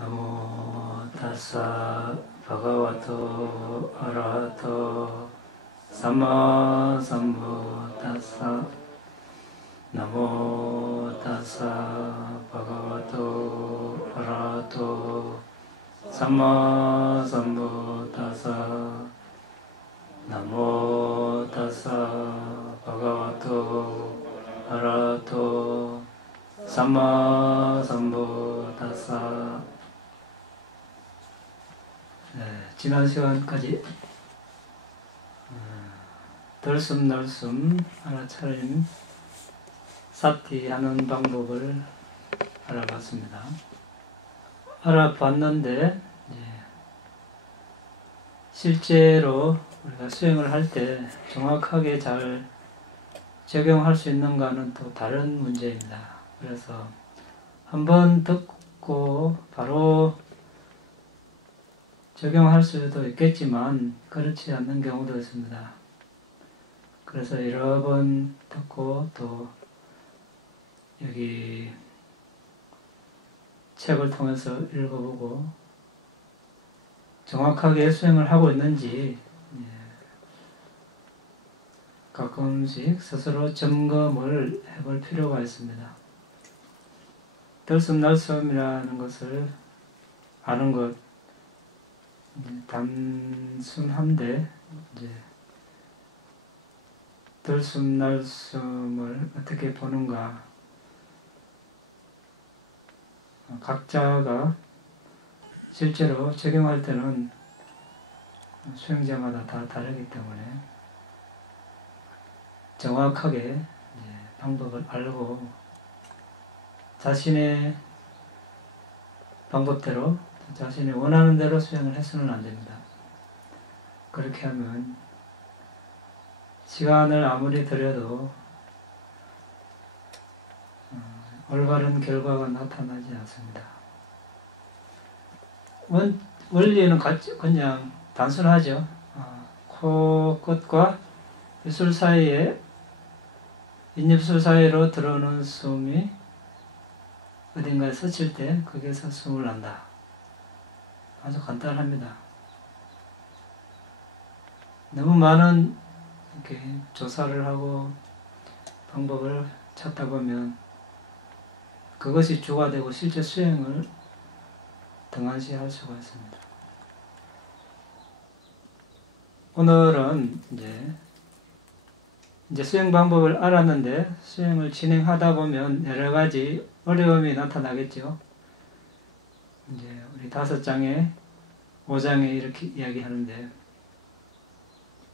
나모 타사 바가와토 아라하토 삼마 삼부타사 나모 타사 바가와토 아라하토 삼마 삼부타사 나모 타사 바가와토 아라하토 삼마 삼부타사. 지난 시간까지 덜숨 알아차림 사티하는 방법을 알아봤습니다. 알아봤는데 실제로 우리가 수행을 할 때 정확하게 잘 적용할 수 있는가는 또 다른 문제입니다. 그래서 한번 듣고 바로 적용할 수도 있겠지만 그렇지 않는 경우도 있습니다. 그래서 여러 번 듣고 또 여기 책을 통해서 읽어보고 정확하게 수행을 하고 있는지 가끔씩 스스로 점검을 해볼 필요가 있습니다. 들숨날숨이라는 것을 아는 것 단순한데 들숨날숨을 어떻게 보는가, 각자가 실제로 적용할 때는 수행자마다 다 다르기 때문에 정확하게 방법을 알고 자신의 방법대로 자신이 원하는 대로 수행을 해서는 안 됩니다. 그렇게 하면 시간을 아무리 들여도 올바른 결과가 나타나지 않습니다. 원리는 그냥 단순하죠. 코끝과 입술 사이에, 잇입술 사이로 들어오는 숨이 어딘가에 스칠 때 거기에서 숨을 난다. 아주 간단합니다. 너무 많은 이렇게 조사를 하고 방법을 찾다 보면 그것이 주가 되고 실제 수행을 등한시할 수가 있습니다. 오늘은 이제 수행 방법을 알았는데 수행을 진행하다 보면 여러 가지 어려움이 나타나겠죠. 이제 우리 5장에 5장에 이렇게 이야기하는데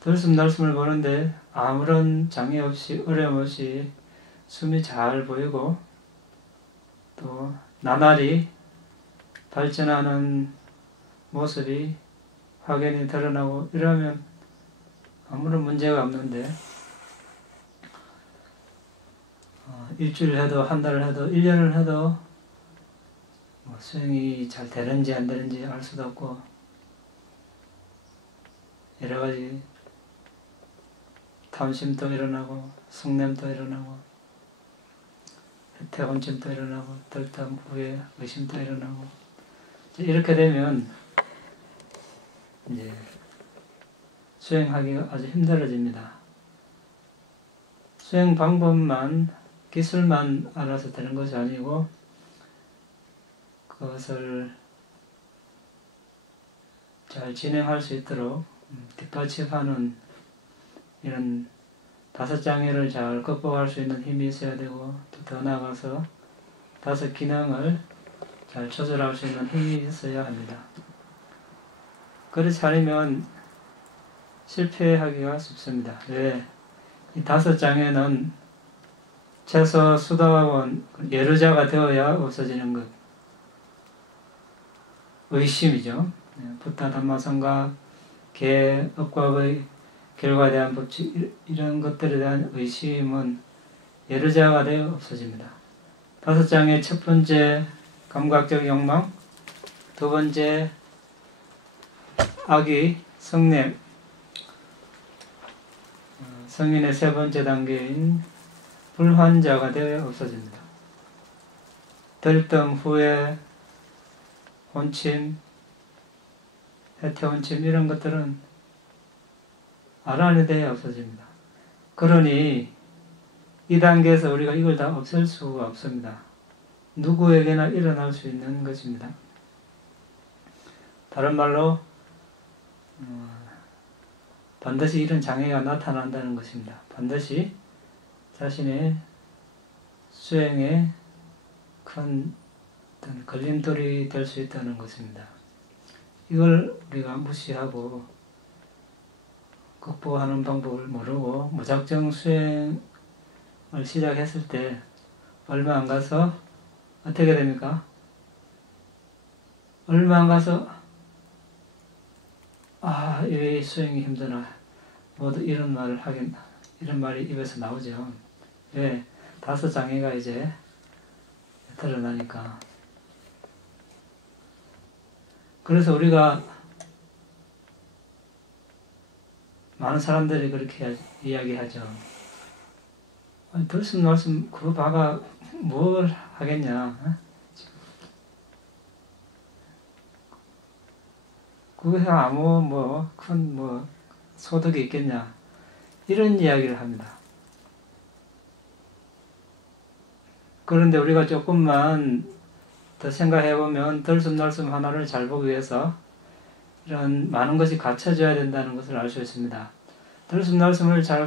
들숨날숨을 보는데 아무런 장애 없이 어려움 없이 숨이 잘 보이고 또 나날이 발전하는 모습이 확연히 드러나고 이러면 아무런 문제가 없는데 일주일 해도 한 달을 해도 1년을 해도 수행이 잘 되는지 안 되는지 알 수도 없고 여러 가지 탐심도 일어나고 성냄도 일어나고 태곤침도 일어나고 들뜸 후에 의심도 일어나고 이렇게 되면 이제 수행하기가 아주 힘들어집니다. 수행 방법만 기술만 알아서 되는 것이 아니고 그것을 잘 진행할 수 있도록 뒷받침하는 이런 5장애를 잘 극복할 수 있는 힘이 있어야 되고 또 더 나아가서 5 기능을 잘 조절할 수 있는 힘이 있어야 합니다. 그렇지 않으면 실패하기가 쉽습니다. 왜? 이 5장애는 최소 수다원 예루자가 되어야 없어지는 것. 의심이죠. 부타 담마성가 계 억압의 결과에 대한 법칙 이런 것들에 대한 의심은 예루자가 되어 없어집니다. 5장의 첫 번째 감각적 욕망, 두 번째 악의 성냄, 성인의 3번째 단계인 불환자가 되어 없어집니다. 들뜸 후에 혼침, 해태혼침 이런 것들은 아란에 대해 없어집니다. 그러니 이 단계에서 우리가 이걸 다 없앨 수가 없습니다. 누구에게나 일어날 수 있는 것입니다. 다른 말로 반드시 이런 장애가 나타난다는 것입니다. 반드시 자신의 수행에 큰 어떤 걸림돌이 될 수 있다는 것입니다. 이걸 우리가 무시하고 극복하는 방법을 모르고 무작정 수행을 시작했을 때 얼마 안 가서 어떻게 됩니까? 얼마 안 가서 이 수행이 힘드나 모두 이런 말이 입에서 나오죠. 왜? 5 장애가 이제 드러나니까. 그래서 우리가 많은 사람들이 그렇게 이야기하죠. 들숨날숨 그거 봐가 뭘 하겠냐. 그거에 아무 큰 소득이 있겠냐. 이런 이야기를 합니다. 그런데 우리가 조금만 더 생각해보면 들숨날숨 하나를 잘 보기 위해서 이런 많은 것이 갖춰져야 된다는 것을 알 수 있습니다. 들숨날숨을 잘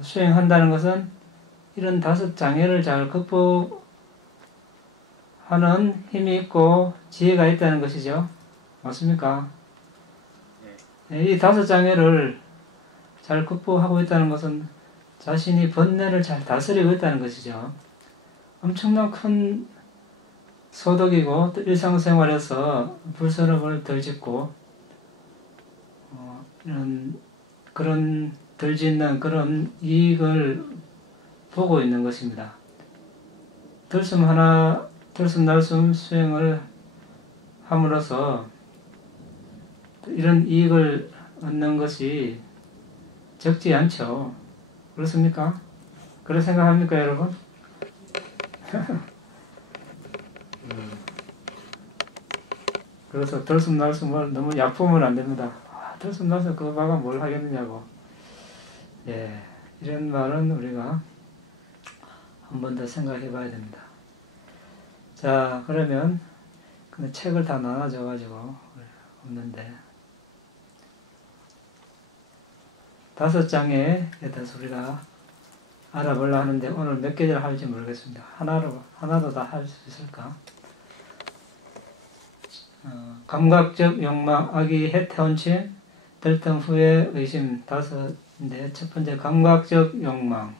수행한다는 것은 이런 5 장애를 잘 극복하는 힘이 있고 지혜가 있다는 것이죠. 맞습니까? 이 5 장애를 잘 극복하고 있다는 것은 자신이 번뇌를 잘 다스리고 있다는 것이죠. 엄청난 큰 소득이고 또 일상생활에서 불선업을 덜 짓고 그런 덜 짓는 그런 이익을 보고 있는 것입니다. 들숨날숨 수행을 함으로써 이런 이익을 얻는 것이 적지 않죠. 그렇습니까? 그렇게 생각합니까, 여러분? 그래서 들숨날숨을 너무 약보면 안 됩니다. 들숨날숨 그거 봐가 뭘 하겠느냐고. 예, 이런 말은 우리가 한 번 더 생각해 봐야 됩니다. 자, 그러면 근데 책을 다 나눠줘가지고 없는데 5 장애에 대해서 우리가 알아보려 하는데 오늘 몇 개를 할지 모르겠습니다. 하나도 다 할 수 있을까? 감각적 욕망, 악의, 해태혼침, 들뜸 후에 의심 5인데 첫 번째 감각적 욕망.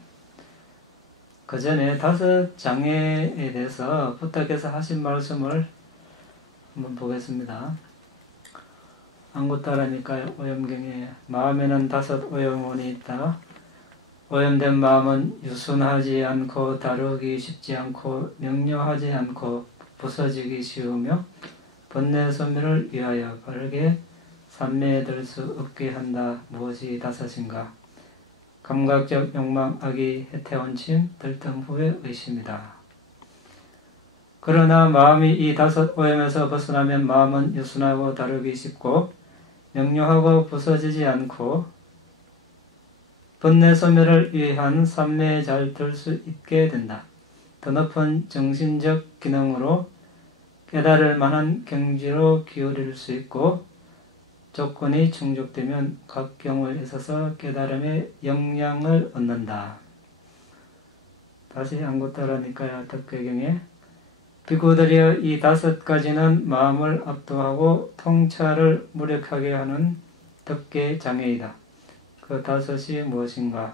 그 전에 5 장애에 대해서 부탁해서 하신 말씀을 한번 보겠습니다. 안구따라니까 오염경에 마음에는 5 오염원이 있다. 오염된 마음은 유순하지 않고 다루기 쉽지 않고 명료하지 않고 부서지기 쉬우며 번뇌 소멸을 위하여 바르게 삼매에 들 수 없게 한다. 무엇이 5인가? 감각적 욕망, 악의, 해태혼침, 들뜸 후의 의심이다. 그러나 마음이 이 5 오염에서 벗어나면 마음은 유순하고 다루기 쉽고 명료하고 부서지지 않고 번뇌 소멸을 위한 삼매에 잘 들 수 있게 된다. 더 높은 정신적 기능으로 깨달을 만한 경지로 기울일 수 있고 조건이 충족되면 각 경우에 있어서 깨달음의 영향을 얻는다. 다시 안구따라니까야 덕계경에 비구들이여 이 5가지는 마음을 압도하고 통찰을 무력하게 하는 덕계 장애이다. 그 5이 무엇인가?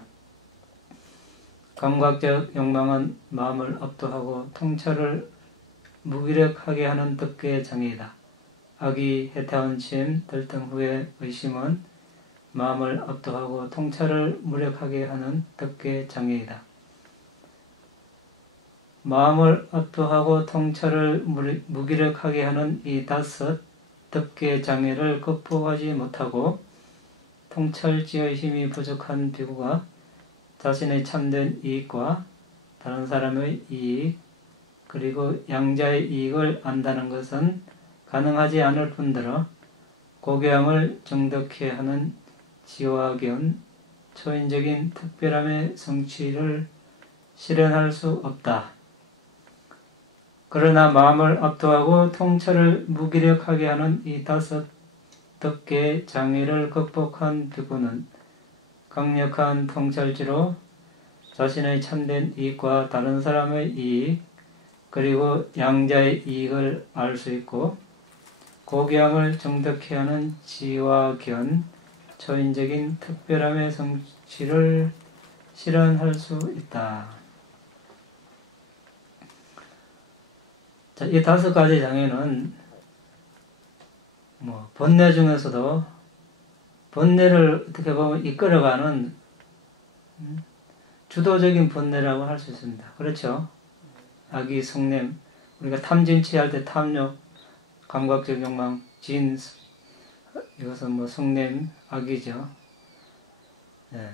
감각적 욕망은 마음을 압도하고 통찰을 무기력하게 하는 덕계 장애이다. 악의, 해태혼침, 들뜸 후의 의심은 마음을 압도하고 통찰을 무력하게 하는 덕계 장애이다. 마음을 압도하고 통찰을 무기력하게 하는 이 5 덕계 장애를 극복하지 못하고 통찰지의 힘이 부족한 비구가 자신의 참된 이익과 다른 사람의 이익, 그리고 양자의 이익을 안다는 것은 가능하지 않을 뿐더러 고교양을 정덕케 하는 지화견, 초인적인 특별함의 성취를 실현할 수 없다. 그러나 마음을 압도하고 통찰을 무기력하게 하는 이 5개의 장애를 극복한 비구는 강력한 통찰지로 자신의 참된 이익과 다른 사람의 이익, 그리고 양자의 이익을 알 수 있고 고교양을 정덕케 하는 지화견, 초인적인 특별함의 성취를 실현할 수 있다. 자, 이 5가지 장애는 번뇌 중에서도 번뇌를 어떻게 보면 이끌어가는 주도적인 번뇌라고 할 수 있습니다. 그렇죠? 악의, 성냄, 우리가 탐진치할 때 탐욕, 감각적 욕망, 진, 이것은 성냄, 악이죠. 네.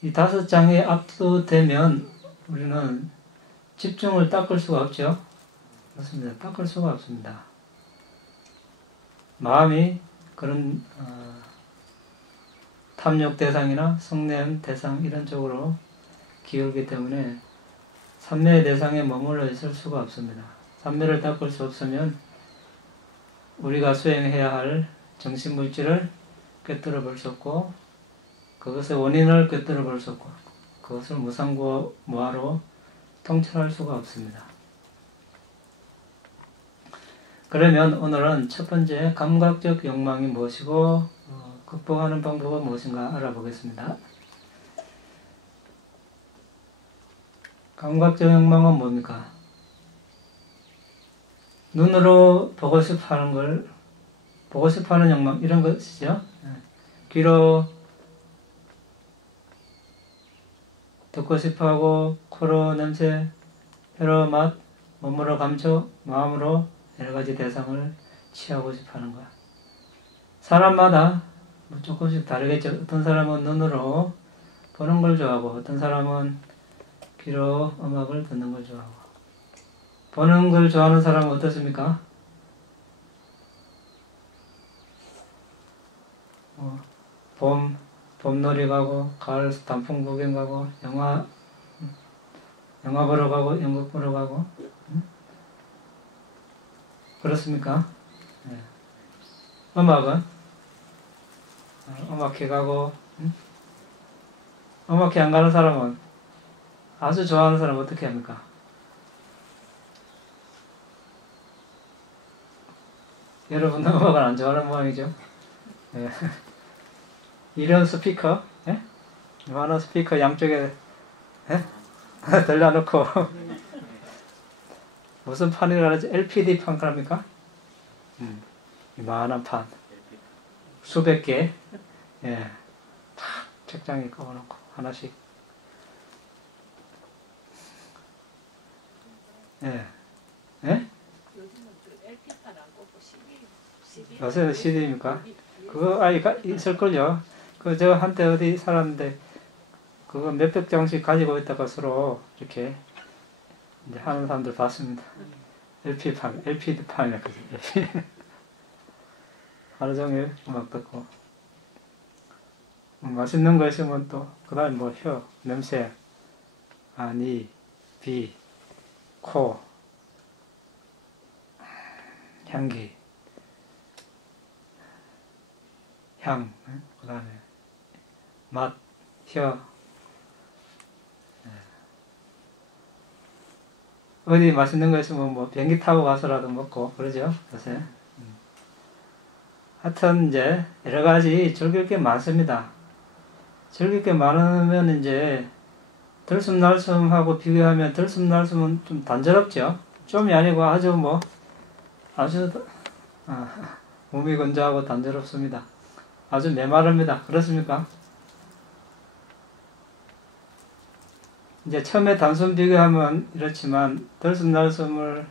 이 5장에 압도되면 우리는 집중을 닦을 수가 없죠. 그렇습니다. 닦을 수가 없습니다. 마음이 그런 탐욕 대상이나 성냄 대상 이런 쪽으로 기울기 때문에 삼매의 대상에 머물러 있을 수가 없습니다. 삼매를 닦을 수 없으면 우리가 수행해야 할 정신물질을 꿰뚫어 볼 수 없고 그것의 원인을 꿰뚫어 볼 수 없고 그것을 무상무화로 통찰할 수가 없습니다. 그러면 오늘은 첫 번째 감각적 욕망이 무엇이고 극복하는 방법은 무엇인가 알아보겠습니다. 감각적 욕망은 뭡니까? 눈으로 보고 싶어하는 걸 보고 싶어하는 욕망 이런 것이죠. 귀로 듣고 싶어하고 코로 냄새, 혀로 맛, 몸으로 감촉, 마음으로 여러 가지 대상을 취하고 싶어하는 거야. 사람마다 조금씩 다르겠죠. 어떤 사람은 눈으로 보는 걸 좋아하고 어떤 사람은 귀로 음악을 듣는 걸 좋아하고 보는 걸 좋아하는 사람은 어떻습니까? 봄놀이 가고 가을 단풍 구경 가고 영화 보러 가고 연극 보러 가고 그렇습니까? 네. 음악은 음악회 가고 음악회 안 가는 사람은 아주 좋아하는 사람은 어떻게 합니까? 여러분은 음악을 안 좋아하는 모양이죠? 네. 이런 스피커, 예? 이만한 스피커 양쪽에 예? 들려놓고 무슨 판이라 하지? LPD 판 그럽니까? 이만한 판 수백 개 예, 탁 책장에 꺼놓고 하나씩 예, 예? 요새는 CD입니까? 그거 있을걸요. 저 한때 어디 살았는데 그거 몇백 장씩 가지고 있다가 서로 이렇게 이제 하는 사람들 봤습니다. LP판이라 그러지. 하루 종일 음악 듣고 맛있는 거 있으면 또 그다음 혀, 냄새, 이, 비, 코, 향기, 향, 그 다음에 맛, 혀, 어디 맛있는 거 있으면 비행기 타고 가서라도 먹고 그러죠 요새. 하여튼 이제 여러 가지 즐길 게 많습니다. 즐길 게 많으면 이제 들숨날숨하고 비교하면 들숨날숨은 좀 단조롭죠. 좀이 아니고 아주 몸이 건조하고 단조롭습니다. 아주 메마릅니다. 그렇습니까? 이제 처음에 단순 비교하면 이렇지만 들숨날숨을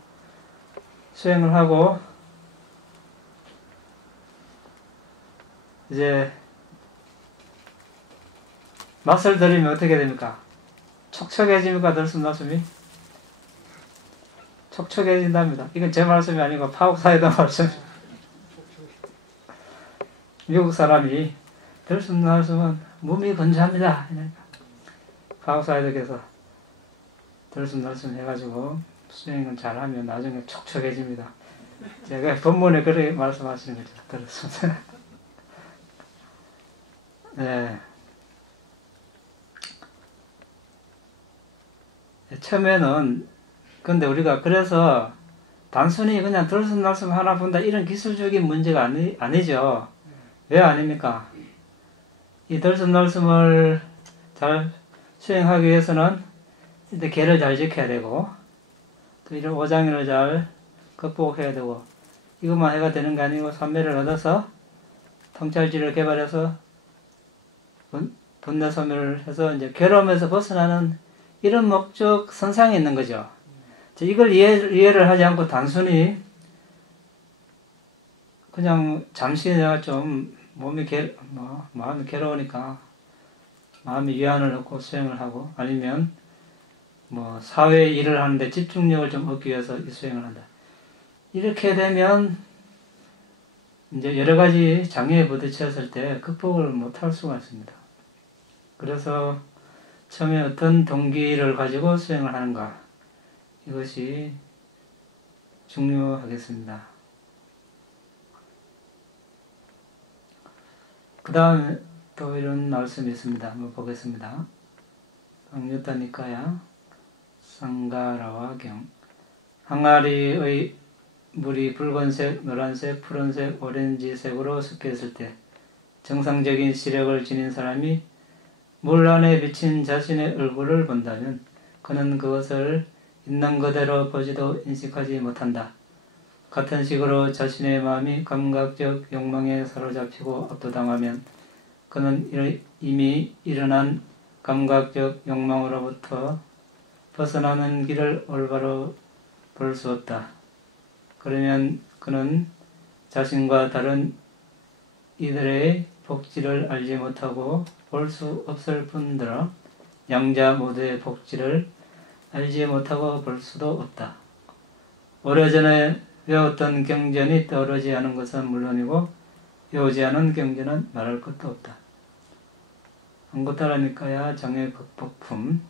수행을 하고 이제 맛을 들이면 어떻게 됩니까? 촉촉해집니까? 들숨날숨이? 촉촉해진답니다. 이건 제 말씀이 아니고 파국사이다 말씀. 미국 사람이 들숨 날숨은 몸이 건조합니다. 파국사이드께서 들숨 날숨 해가지고 수행을 잘하면 나중에 촉촉해집니다. 제가 본문에 그렇게 말씀하시는 거죠. 들었습니다. 네. 처음에는 근데 우리가 그래서 단순히 그냥 들숨 날숨 하나 본다 이런 기술적인 문제가 아니죠. 왜 아닙니까? 이 들숨 날숨을 잘 수행하기 위해서는 일단 계를 잘 지켜야 되고 또 이런 오장애를 잘 극복해야 되고 이것만 해가 되는 게 아니고 삼매를 얻어서 통찰지를 개발해서 분내소멸을 해서 이제 괴로움에서 벗어나는 이런 목적 선상에 있는 거죠. 이걸 이해를 하지 않고 단순히 그냥 잠시 내가 좀 마음이 괴로우니까 마음이 위안을 얻고 수행을 하고 아니면 사회 일을 하는데 집중력을 좀 얻기 위해서 이 수행을 한다. 이렇게 되면 이제 여러 가지 장애에 부딪혔을 때 극복을 못할 수가 있습니다. 그래서 처음에 어떤 동기를 가지고 수행을 하는가 이것이 중요하겠습니다. 그 다음에 또 이런 말씀이 있습니다. 한번 보겠습니다. 강유타니까야 상가라와 항아리의 물이 붉은색, 노란색, 푸른색, 오렌지색으로 섞였을 때 정상적인 시력을 지닌 사람이 물 안에 비친 자신의 얼굴을 본다면 그는 그것을 있는 그대로 보지도 인식하지 못한다. 같은 식으로 자신의 마음이 감각적 욕망에 사로잡히고 압도당하면 그는 이미 일어난 감각적 욕망으로부터 벗어나는 길을 올바로 볼 수 없다. 그러면 그는 자신과 다른 이들의 복지를 알지 못하고 볼 수 없을 뿐더러 양자 모두의 복지를 알지 못하고 볼 수도 없다. 오래전에 외웠던 경전이 떠오르지 않은 것은 물론이고 외우지 않은 경전은 말할 것도 없다. 안구타라니까야 정의 극복품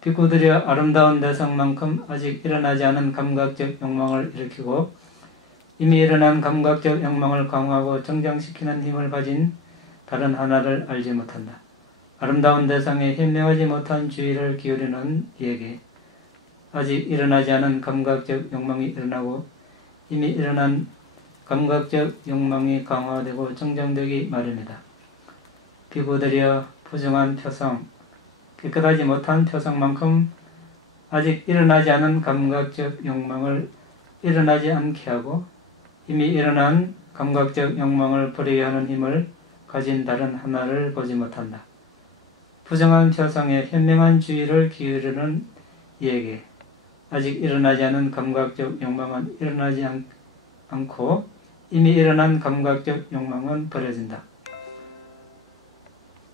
비구들이 아름다운 대상만큼 아직 일어나지 않은 감각적 욕망을 일으키고 이미 일어난 감각적 욕망을 강화하고 정장시키는 힘을 가진 다른 하나를 알지 못한다. 아름다운 대상에 현명하지 못한 주의를 기울이는 이에게 아직 일어나지 않은 감각적 욕망이 일어나고 이미 일어난 감각적 욕망이 강화되고 정정되기 마련이다. 비구들이여 부정한 표성, 깨끗하지 못한 표성만큼 아직 일어나지 않은 감각적 욕망을 일어나지 않게 하고 이미 일어난 감각적 욕망을 버리게 하는 힘을 가진 다른 하나를 보지 못한다. 부정한 표성에 현명한 주의를 기울이는 이에게 아직 일어나지 않은 감각적 욕망은 일어나지 않고 이미 일어난 감각적 욕망은 버려진다.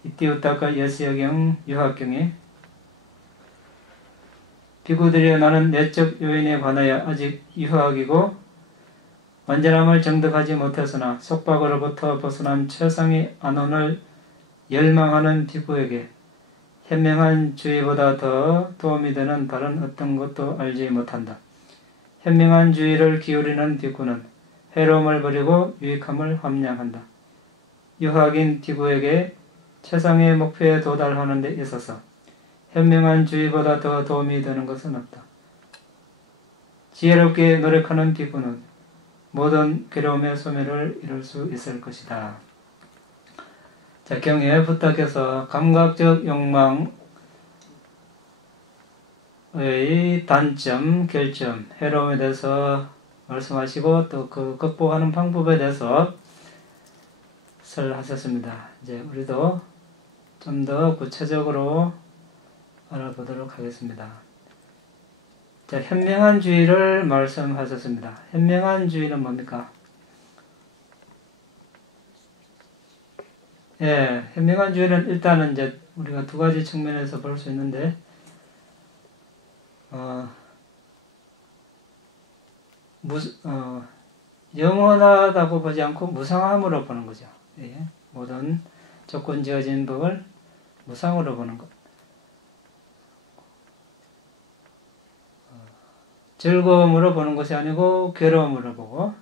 이띠우타카 여시여경 유학경에 비구들이여 나는 내적 요인에 관하여 아직 유학이고 완전함을 정득하지 못했으나 속박으로부터 벗어난 최상의 안온을 열망하는 비구에게 현명한 주의보다 더 도움이 되는 다른 어떤 것도 알지 못한다. 현명한 주의를 기울이는 비구는 해로움을 버리고 유익함을 함량한다. 유학인 비구에게 최상의 목표에 도달하는 데 있어서 현명한 주의보다 더 도움이 되는 것은 없다. 지혜롭게 노력하는 비구는 모든 괴로움의 소멸을 이룰 수 있을 것이다. 자, 경에 부탁해서 감각적 욕망의 단점, 결점, 해로움에 대해서 말씀하시고 또 그 극복하는 방법에 대해서 설하셨습니다. 이제 우리도 좀 더 구체적으로 알아보도록 하겠습니다. 자, 현명한 주의를 말씀하셨습니다. 현명한 주의는 뭡니까? 예, 현명한 주의는 일단은 이제 우리가 두 가지 측면에서 볼 수 있는데, 영원하다고 보지 않고 무상함으로 보는 거죠. 예. 모든 조건 지어진 법을 무상으로 보는 것. 즐거움으로 보는 것이 아니고 괴로움으로 보고,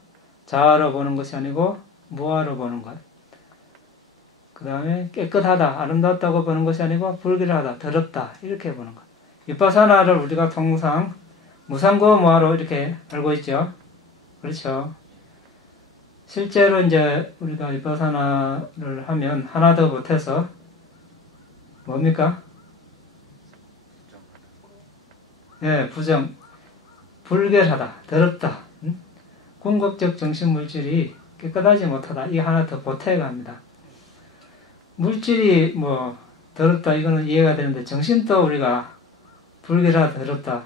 자아로 보는 것이 아니고 무아로 보는 것. 그 다음에 깨끗하다, 아름답다고 보는 것이 아니고 불길하다, 더럽다, 이렇게 보는 것. 위파사나를 우리가 통상 무상고 무아로 이렇게 알고 있죠. 그렇죠. 실제로 이제 우리가 위파사나를 하면 하나 더 못해서 뭡니까? 예, 부정, 불결하다, 더럽다, 궁극적 정신물질이 깨끗하지 못하다, 이 하나 더 보태가 합니다. 물질이 뭐 더럽다 이거는 이해가 되는데 정신도 우리가 불결하다, 더럽다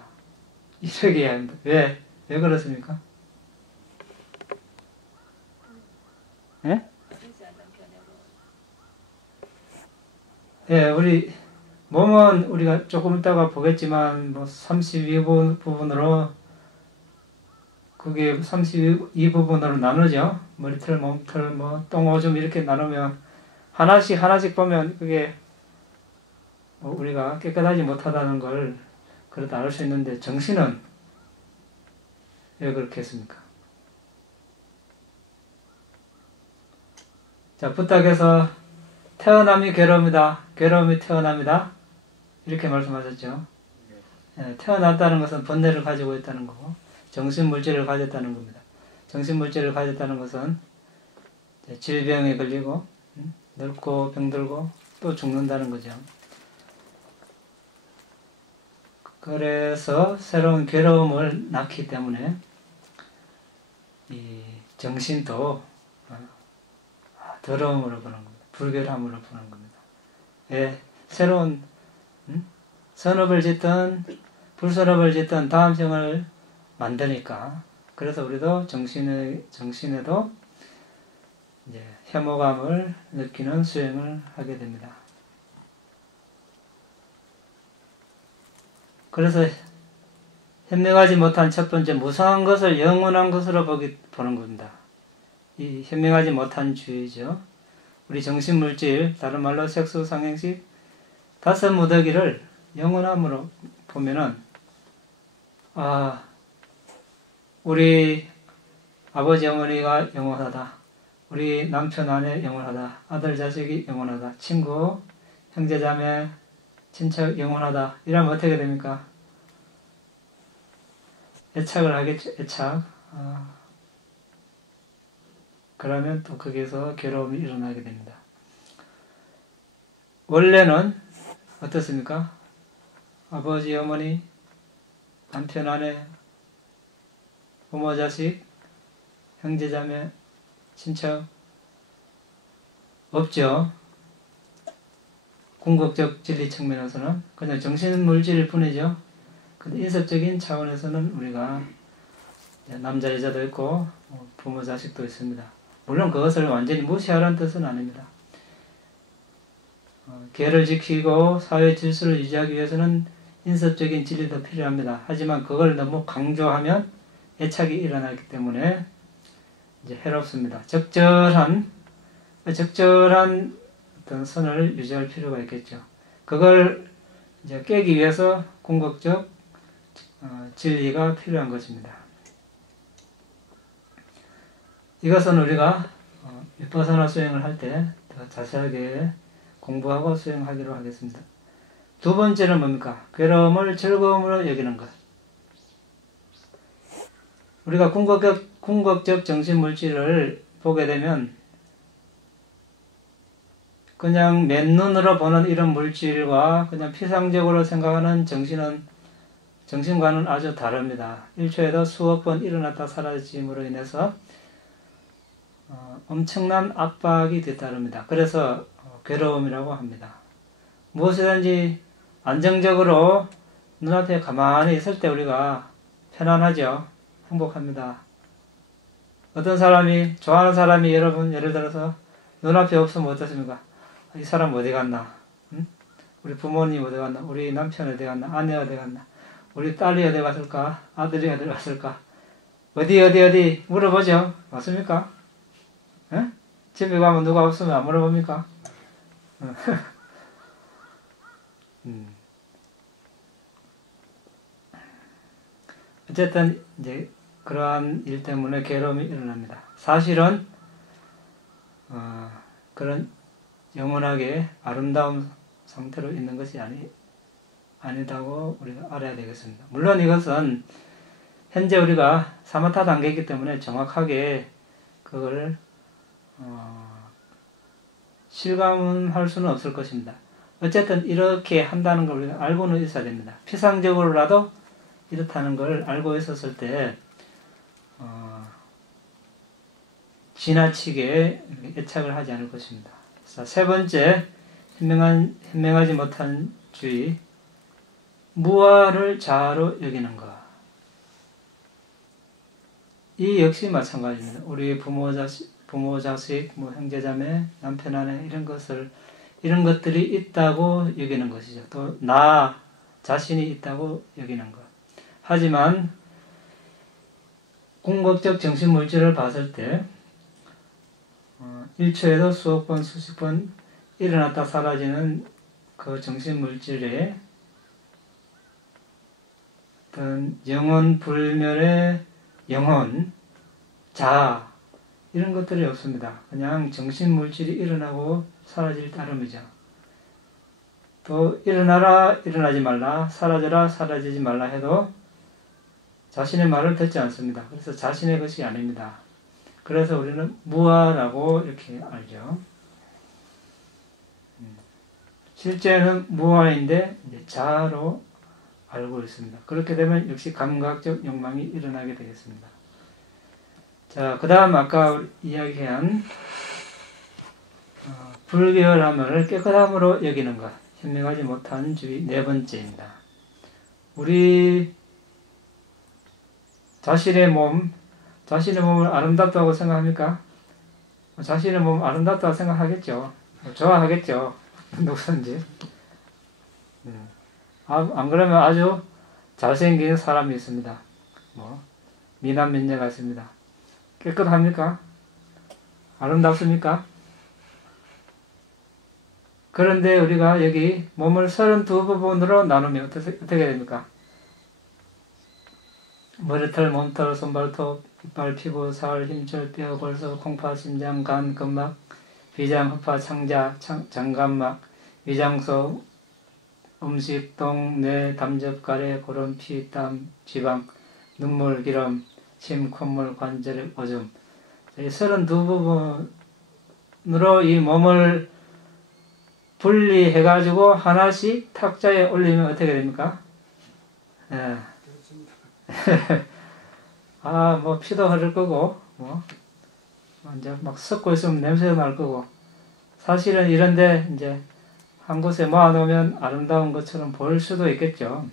이렇게 해야 합니다. 왜 그렇습니까? 예? 예, 우리 몸은 우리가 조금 이따가 보겠지만 뭐 32부분으로 그게 32부분으로 나누죠. 머리털, 몸털, 뭐 똥오줌 이렇게 나누면 하나씩 보면 그게 뭐 우리가 깨끗하지 못하다는 걸 그렇다 알 수 있는데 정신은 왜 그렇게 했습니까? 자, 부탁해서 태어남이 괴로움이다, 괴로움이 태어남이다 이렇게 말씀하셨죠. 예, 태어났다는 것은 번뇌를 가지고 있다는 거고 정신물질을 가졌다는 겁니다. 정신물질을 가졌다는 것은 질병에 걸리고 늙고 병들고 또 죽는다는 거죠. 그래서 새로운 괴로움을 낳기 때문에 이 정신도 더러움으로 보는 겁니다. 불결함으로 보는 겁니다. 예, 새로운 선업을 짓든 불선업을 짓든 다음 생을 만드니까. 그래서 우리도 정신에도 이제 혐오감을 느끼는 수행을 하게 됩니다. 그래서 현명하지 못한 첫 번째 무상한 것을 영원한 것으로 보는 겁니다. 이 현명하지 못한 주의죠. 우리 정신물질, 다른 말로 색수, 상행식, 다섯 무더기를 영원함으로 보면은 우리 아버지 어머니가 영원하다. 우리 남편 아내 영원하다. 아들 자식이 영원하다. 친구, 형제자매, 친척 영원하다. 이러면 어떻게 됩니까? 애착을 하겠죠. 애착. 그러면 또 거기에서 괴로움이 일어나게 됩니다. 원래는 어떻습니까? 아버지, 어머니, 남편, 아내, 부모, 자식, 형제자매, 친척 없죠. 궁극적 진리 측면에서는 그냥 정신물질일 뿐이죠. 근데 인습적인 차원에서는 우리가 남자, 여자도 있고 부모, 자식도 있습니다. 물론 그것을 완전히 무시하라는 뜻은 아닙니다. 계를 지키고 사회 질서를 유지하기 위해서는 인습적인 진리도 필요합니다. 하지만 그걸 너무 강조하면 애착이 일어나기 때문에 이제 해롭습니다. 적절한 어떤 선을 유지할 필요가 있겠죠. 그걸 이제 깨기 위해서 궁극적 진리가 필요한 것입니다. 이것은 우리가 위파사나 수행을 할 때 더 자세하게 공부하고 수행하기로 하겠습니다. 두 번째는 뭡니까? 괴로움을 즐거움으로 여기는 것. 우리가 궁극적 정신물질을 보게 되면 그냥 맨눈으로 보는 이런 물질과 그냥 피상적으로 생각하는 정신과는 아주 다릅니다. 1초에도 수억 번 일어났다 사라짐으로 인해서 엄청난 압박이 뒤따릅니다. 그래서 괴로움이라고 합니다. 무엇이든지 안정적으로 눈앞에 가만히 있을 때 우리가 편안하죠. 행복합니다. 어떤 사람이, 좋아하는 사람이 여러분 예를 들어서 눈앞에 없으면 어떻습니까? 이 사람 어디 갔나? 응? 우리 부모님 어디 갔나? 우리 남편 어디 갔나? 아내 어디 갔나? 우리 딸이 어디 갔을까? 아들이 어디 갔을까? 어디 물어보죠. 맞습니까? 에? 집에 가면 누가 없으면 안 물어봅니까? 어쨌든 이제 그러한 일 때문에 괴로움이 일어납니다. 사실은 그런 영원하게 아름다운 상태로 있는 것이 아니다고 우리가 알아야 되겠습니다. 물론 이것은 현재 우리가 사마타 단계이기 때문에 정확하게 그걸 실감할 수는 없을 것입니다. 어쨌든 이렇게 한다는 걸 우리가 알고는 있어야 됩니다. 피상적으로라도 이렇다는 걸 알고 있었을 때 지나치게 애착을 하지 않을 것입니다. 자, 세 번째, 현명하지 못한 주의, 무아를 자아로 여기는 것. 이 역시 마찬가지입니다. 우리 부모, 자식, 뭐 형제자매, 남편, 아내 이런 것들이 있다고 여기는 것이죠. 또 나 자신이 있다고 여기는 것. 하지만 궁극적 정신물질을 봤을 때 1초에도 수억 번, 수십 번 일어났다 사라지는 그 정신물질에 어떤 영혼 불멸의 영혼, 자아 이런 것들이 없습니다. 그냥 정신물질이 일어나고 사라질 따름이죠. 또 일어나라, 일어나지 말라, 사라져라, 사라지지 말라 해도 자신의 말을 듣지 않습니다. 그래서 자신의 것이 아닙니다. 그래서 우리는 무아라고 이렇게 알죠. 실제는 무아인데 이제 자아로 알고 있습니다. 그렇게 되면 역시 감각적 욕망이 일어나게 되겠습니다. 자, 그 다음 아까 이야기한 불결함을 깨끗함으로 여기는 것, 현명하지 못한 주의 네 번째입니다. 우리 자신의 몸을 아름답다고 생각합니까? 자신의 몸 아름답다고 생각하겠죠. 좋아하겠죠. 누구든지. 안 그러면 아주 잘생긴 사람이 있습니다. 미남 민녀가 있습니다. 깨끗합니까? 아름답습니까? 그런데 우리가 여기 몸을 32부분으로 나누면 어떻게 됩니까? 머리털, 몸털, 손발톱, 이빨, 피부, 살, 힘줄, 뼈, 골수, 콩팥, 심장, 간, 근막, 비장, 허파, 창자, 장간막, 위장소, 음식, 똥, 뇌, 담즙, 가래, 고름, 피, 땀, 지방, 눈물, 기름, 침, 콧물, 관절, 오줌. 이 32부분으로 이 몸을 분리해가지고 하나씩 탁자에 올리면 어떻게 됩니까? 예. 피도 흐를 거고, 이제 막 섞고 있으면 냄새가 날 거고, 사실은 이런데 이제 한 곳에 모아놓으면 아름다운 것처럼 보일 수도 있겠죠.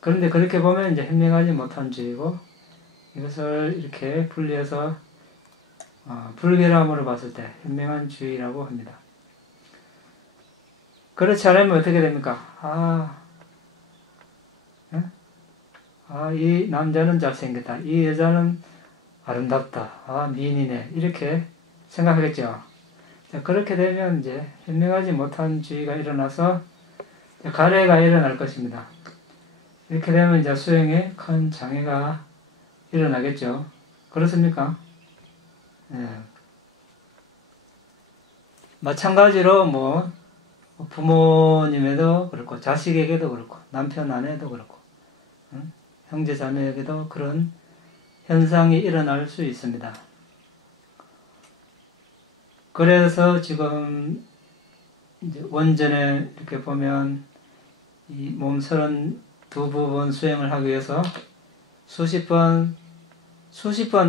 그런데 그렇게 보면 이제 현명하지 못한 주의고, 이것을 이렇게 분리해서 불결함으로 봤을 때 현명한 주의라고 합니다. 그렇지 않으면 어떻게 됩니까? 이 남자는 잘생겼다. 이 여자는 아름답다. 미인이네. 이렇게 생각하겠죠. 자, 그렇게 되면 이제 현명하지 못한 주의가 일어나서 가래가 일어날 것입니다. 이렇게 되면 이제 수행에 큰 장애가 일어나겠죠. 그렇습니까? 예. 마찬가지로 부모님에도 그렇고 자식에게도 그렇고 남편 아내도 그렇고 형제 자매에게도 그런 현상이 일어날 수 있습니다. 그래서 지금 이제 원전에 이렇게 보면 이 몸 32부분 수행을 하기 위해서 수십 번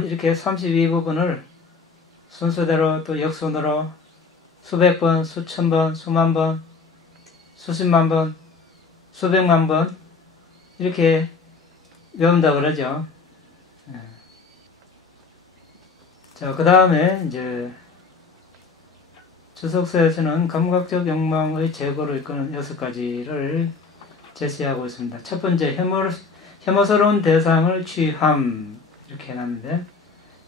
이렇게 32부분을 순서대로 또 역순으로 수백 번, 수천 번, 수만 번, 수십만 번, 수백만 번 이렇게 외운다 그러죠. 자, 그 다음에 이제 주석서에서는 감각적 욕망의 제거를 이끄는 6가지를 제시하고 있습니다. 첫 번째, 혐오스러운 대상을 취함. 이렇게 해놨는데,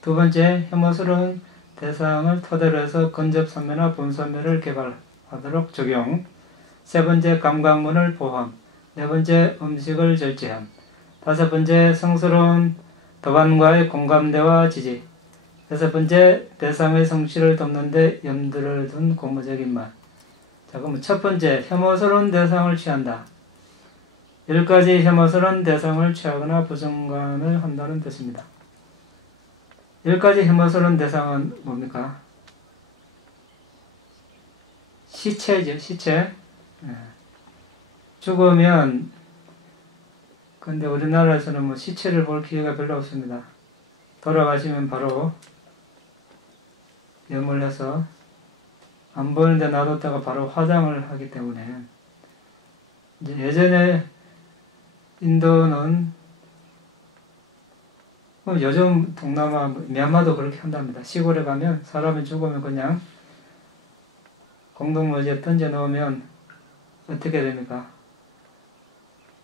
두 번째, 혐오스러운 대상을 토대로 해서 근접선멸이나 분선멸을 개발하도록 적용. 세 번째, 감각문을 보호함. 네 번째, 음식을 절제함. 다섯 번째, 성스러운 도반과의 공감대와 지지. 여섯 번째, 대상의 성취를 돕는 데 염두를 둔 고무적인 말. 자, 그럼 첫 번째, 혐오스러운 대상을 취한다. 10가지 혐오스러운 대상을 취하거나 부정관을 한다는 뜻입니다. 10가지 혐오스러운 대상은 뭡니까? 시체죠, 시체. 죽으면, 근데 우리나라에서는 뭐 시체를 볼 기회가 별로 없습니다. 돌아가시면 바로 염을해서 안 보이는데 놔뒀다가 바로 화장을 하기 때문에, 이제 예전에 인도는, 요즘 동남아, 미얀마도 그렇게 한답니다. 시골에 가면 사람이 죽으면 그냥 공동묘지에 던져 놓으면 어떻게 됩니까?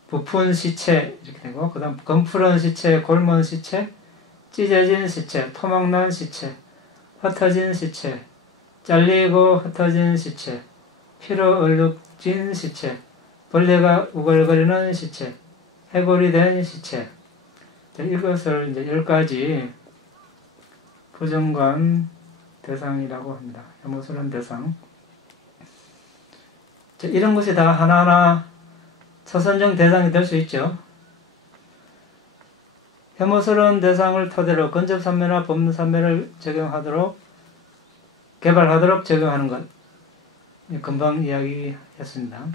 부푼 시체 이렇게 되고, 그 다음 검푸른 시체, 골문 시체, 찢어진 시체, 토막난 시체, 흩어진 시체, 잘리고 흩어진 시체, 피로 얼룩진 시체, 벌레가 우글거리는 시체, 해골이 된 시체. 이것을 이제 10가지 부정관 대상이라고 합니다. 혐오스러운 대상. 이런 것이 다 하나하나 초선정 대상이 될 수 있죠. 혐오스러운 대상을 토대로 근접선멸이나 범선멸을 적용하도록, 개발하도록 적용하는 것. 금방 이야기했습니다.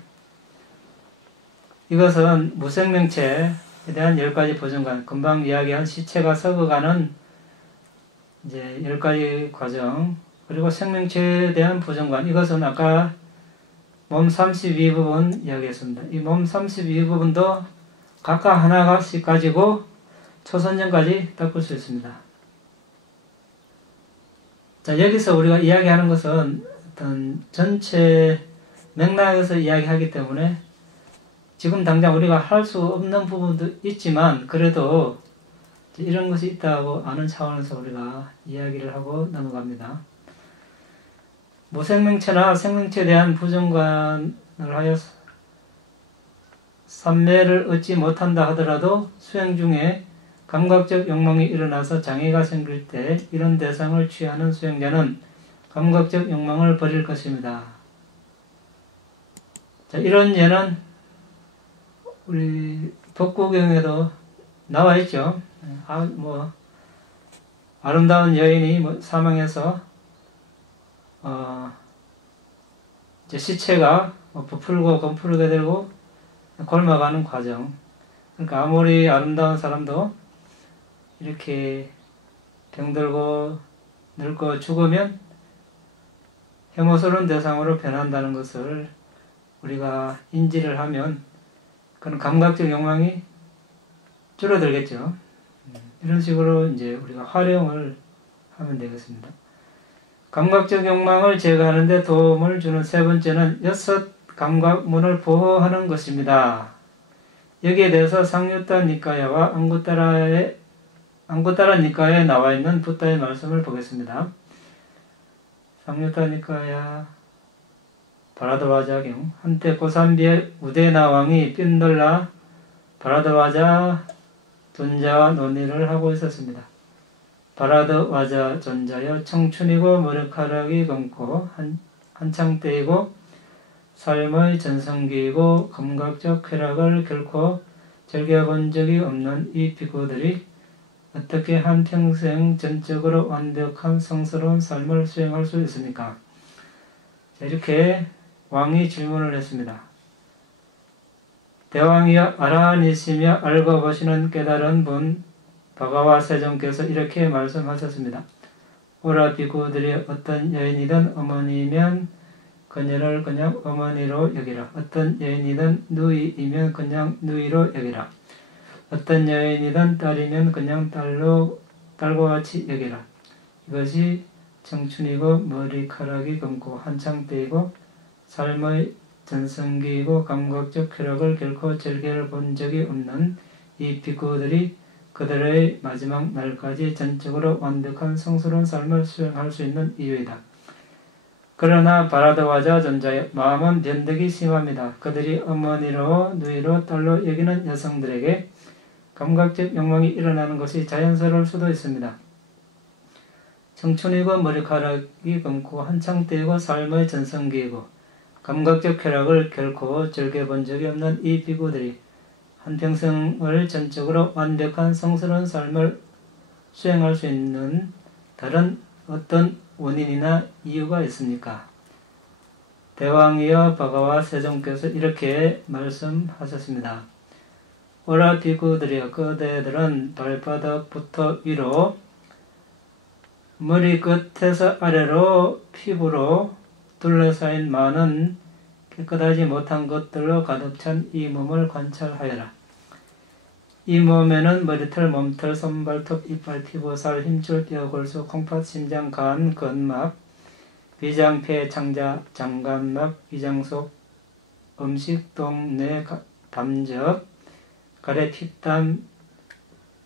이것은 무생명체에 대한 10가지 부정관, 금방 이야기한 시체가 썩어가는 이제 10가지 과정, 그리고 생명체에 대한 부정관, 이것은 아까 몸 32부분 이야기했습니다. 이 몸 32부분도 각각 하나씩 가지고 초선정까지 닦을 수 있습니다. 자, 여기서 우리가 이야기하는 것은 어떤 전체 맥락에서 이야기하기 때문에 지금 당장 우리가 할 수 없는 부분도 있지만, 그래도 이런 것이 있다고 아는 차원에서 우리가 이야기를 하고 넘어갑니다. 무생명체나 생명체에 대한 부정관을 하여 삼매를 얻지 못한다 하더라도 수행 중에 감각적 욕망이 일어나서 장애가 생길 때 이런 대상을 취하는 수행자는 감각적 욕망을 버릴 것입니다. 자, 이런 예는 우리 법구경에도 나와 있죠. 아름다운 여인이 사망해서 이제 시체가 부풀고 검푸르게 되고 곪어가는 과정. 그러니까 아무리 아름다운 사람도 이렇게 병들고 늙고 죽으면 혐오스러운 대상으로 변한다는 것을 우리가 인지를 하면 그런 감각적 욕망이 줄어들겠죠. 이런 식으로 이제 우리가 활용을 하면 되겠습니다. 감각적 욕망을 제거하는 데 도움을 주는 세 번째는 6 감각문을 보호하는 것입니다. 여기에 대해서 상유타 니카야와 앙구타라 니카야에 나와 있는 붓다의 말씀을 보겠습니다. 상유타 니카야 바라드와자경. 한때 고산비의 우데나 왕이 핀돌라 바라드와자 존자와 논의를 하고 있었습니다. 바라드와자 존자여, 청춘이고 머리카락이 검고 한창 때이고 삶의 전성기이고 감각적 쾌락을 결코 즐겨본 적이 없는 이 비구들이 어떻게 한평생 전적으로 완벽한 성스러운 삶을 수행할 수 있습니까? 자, 이렇게 왕이 질문을 했습니다. 대왕이여, 아라한이시며 알고 보시는 깨달은 분 바가와 세존께서 이렇게 말씀하셨습니다. 오라 비구들이 어떤 여인이든 어머니면 그녀를 그냥 어머니로 여기라. 어떤 여인이든 누이이면 그냥 누이로 여기라. 어떤 여인이든 딸이면 그냥 딸과 같이 여기라. 이것이 청춘이고 머리카락이 검고 한창 때이고 삶의 전성기이고 감각적 쾌락을 결코 즐겨본 적이 없는 이 비구들이 그들의 마지막 날까지 전적으로 완벽한 성스러운 삶을 수행할 수 있는 이유이다. 그러나 바라드와자 전자의 마음은 변덕이 심합니다. 그들이 어머니로 누이로 딸로 여기는 여성들에게 감각적 욕망이 일어나는 것이 자연스러울 수도 있습니다. 청춘이고 머리카락이 검고 한창 때이고 삶의 전성기이고 감각적 쾌락을 결코 즐겨본 적이 없는 이 비구들이 한평생을 전적으로 완벽한 성스러운 삶을 수행할 수 있는 다른 어떤 원인이나 이유가 있습니까? 대왕이여 바가와 세종께서 이렇게 말씀하셨습니다. 오라 비구들이여 그대들은 발바닥부터 위로 머리 끝에서 아래로 피부로 둘러싸인 많은 깨끗하지 못한 것들로 가득 찬 이 몸을 관찰하여라. 이 몸에는 머리털, 몸털, 손발톱, 이빨, 피부, 살, 힘줄, 뼈, 골수, 콩팥, 심장, 간, 근막, 비장, 폐, 창자, 장관막, 위장속, 음식, 동, 뇌, 담적, 가래, 피땀,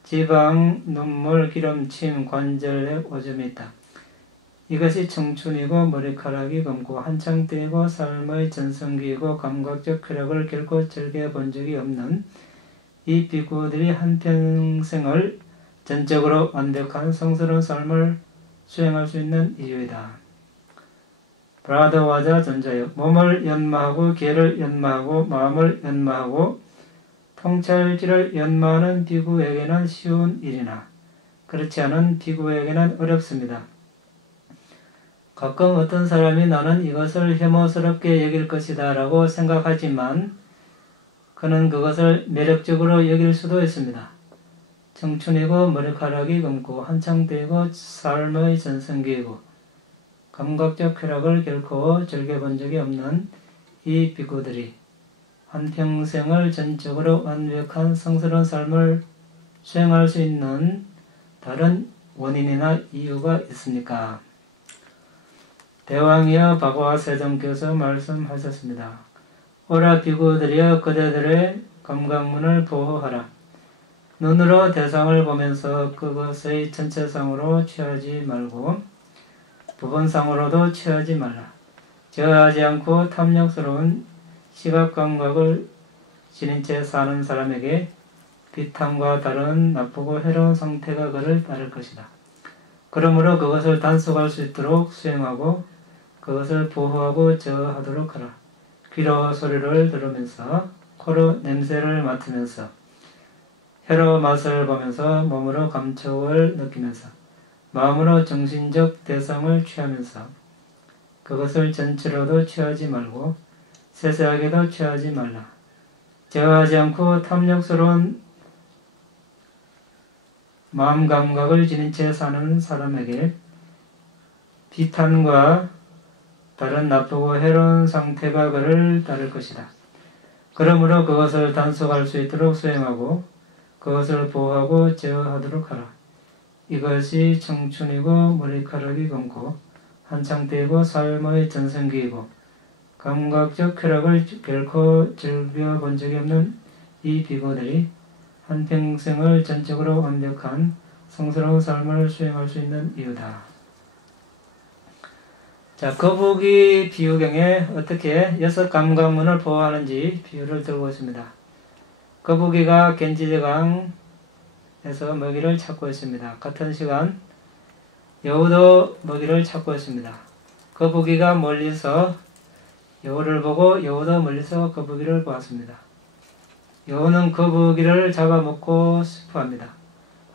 지방, 눈물, 기름침, 관절에 오줌이 있다. 이것이 청춘이고 머리카락이 검고 한창 때이고 삶의 전성기이고 감각적 쾌락을 결코 즐겨본 적이 없는 이 비구들이 한평생을 전적으로 완벽한 성스러운 삶을 수행할 수 있는 이유이다. 브라더와자 전자여 몸을 연마하고 기회를 연마하고 마음을 연마하고 통찰지를 연마하는 비구에게는 쉬운 일이나 그렇지 않은 비구에게는 어렵습니다. 가끔 어떤 사람이 나는 이것을 혐오스럽게 여길 것이다 라고 생각하지만 그는 그것을 매력적으로 여길 수도 있습니다. 청춘이고 머리카락이 검고 한창 때이고 삶의 전성기이고 감각적 쾌락을 결코 즐겨본 적이 없는 이 비구들이 한평생을 전적으로 완벽한 성스러운 삶을 수행할 수 있는 다른 원인이나 이유가 있습니까? 대왕이여 바고와 세종께서 말씀하셨습니다. 오라 비구들이여 그대들의 감각문을 보호하라. 눈으로 대상을 보면서 그것의 전체상으로 취하지 말고 부분상으로도 취하지 말라. 저하지 않고 탐욕스러운 시각감각을 지닌 채 사는 사람에게 비탐과 다른 나쁘고 해로운 상태가 그를 따를 것이다. 그러므로 그것을 단속할 수 있도록 수행하고 그것을 보호하고 저하도록 하라. 귀로 소리를 들으면서 코로 냄새를 맡으면서 혀로 맛을 보면서 몸으로 감촉을 느끼면서 마음으로 정신적 대상을 취하면서 그것을 전체로도 취하지 말고 세세하게도 취하지 말라. 제어하지 않고 탐욕스러운 마음 감각을 지닌 채 사는 사람에게 비탄과 다른 나쁘고 해로운 상태가 그를 따를 것이다. 그러므로 그것을 단속할 수 있도록 수행하고 그것을 보호하고 제어하도록 하라. 이것이 청춘이고 머리카락이 검고 한창 때이고 삶의 전성기이고 감각적 쾌락을 결코 즐겨본 적이 없는 이 비구들이 한평생을 전적으로 완벽한 성스러운 삶을 수행할 수 있는 이유다. 자, 거북이 비유경에 어떻게 6 감각문을 보호하는지 비유를 들고 있습니다. 거북이가 겐지대강에서 먹이를 찾고 있습니다. 같은 시간 여우도 먹이를 찾고 있습니다. 거북이가 멀리서 여우를 보고 여우도 멀리서 거북이를 보았습니다. 여우는 거북이를 잡아먹고 싶어합니다.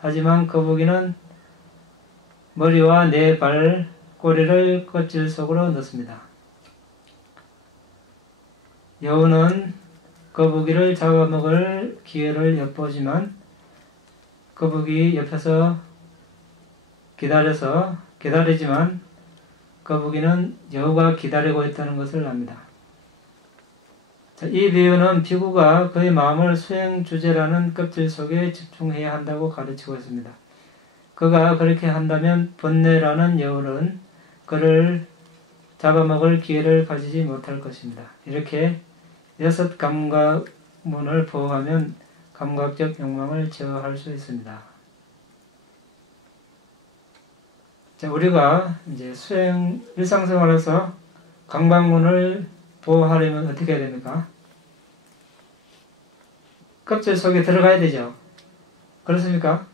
하지만 거북이는 머리와 4발 꼬리를 껍질 속으로 넣습니다. 여우는 거북이를 잡아먹을 기회를 엿보지만 거북이 옆에서 기다리지만 거북이는 여우가 기다리고 있다는 것을 압니다. 이 비유는 비구가 그의 마음을 수행주제라는 껍질 속에 집중해야 한다고 가르치고 있습니다. 그가 그렇게 한다면 번뇌라는 여우는 그를 잡아먹을 기회를 가지지 못할 것입니다. 이렇게 6 감각문을 보호하면 감각적 욕망을 제어할 수 있습니다. 자, 우리가 이제 일상생활에서 강박문을 보호하려면 어떻게 해야 됩니까? 껍질 속에 들어가야 되죠. 그렇습니까?